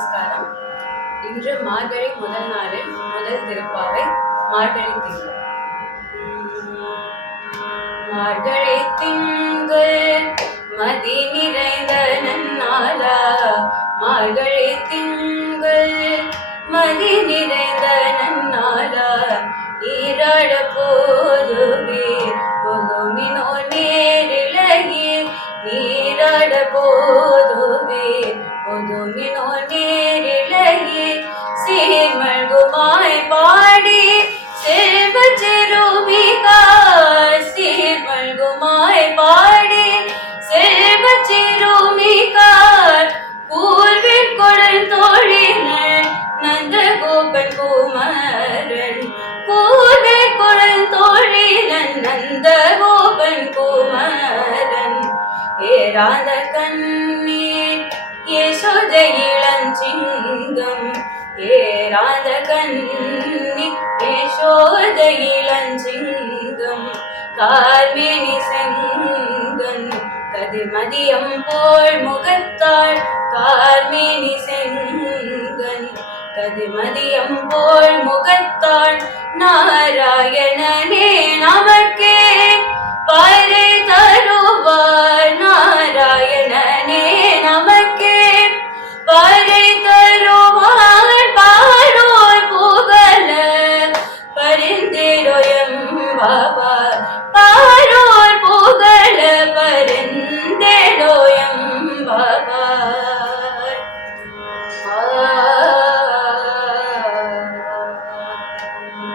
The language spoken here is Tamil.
நமஸ்காரம். இன்று மார்கழி முதல் நாளில் முதல் திருப்பாவை மார்கழி திங்கள். மார்கழி திங்கள் மதி நிறைந்த நன்னாளா? மார்கழி திங்கள் மதி நிறைந்த நன்னாளா? ஈராட போதுமே பொதுமினோ நீராட போதுமே பொதுமினோ நேரிழையே சீர்மழ்குமாய் பாடி செல்வ சிறுமிகா சீர்மழ்குமாய் பாடி செல்வ சிறுமிகா. கூர்வில் கொழுந்தோழினள் நந்த கோபன் குமரன். கூர்வில் தோழினன் நந்த கோபன் குமரன். ஏராத கண்ணீர் யசோத இளஞ்சிங்கம் ஏராத கண்ணி யசோத இளஞ்சிங்கம் கார்மேனி செங்கன் கதிர்மதியம் போல் முகத்தாள் கார்மேனி செங்கன் கதிர்மதியம் போல் முகத்தாள் நான் തിരുയമ്പവ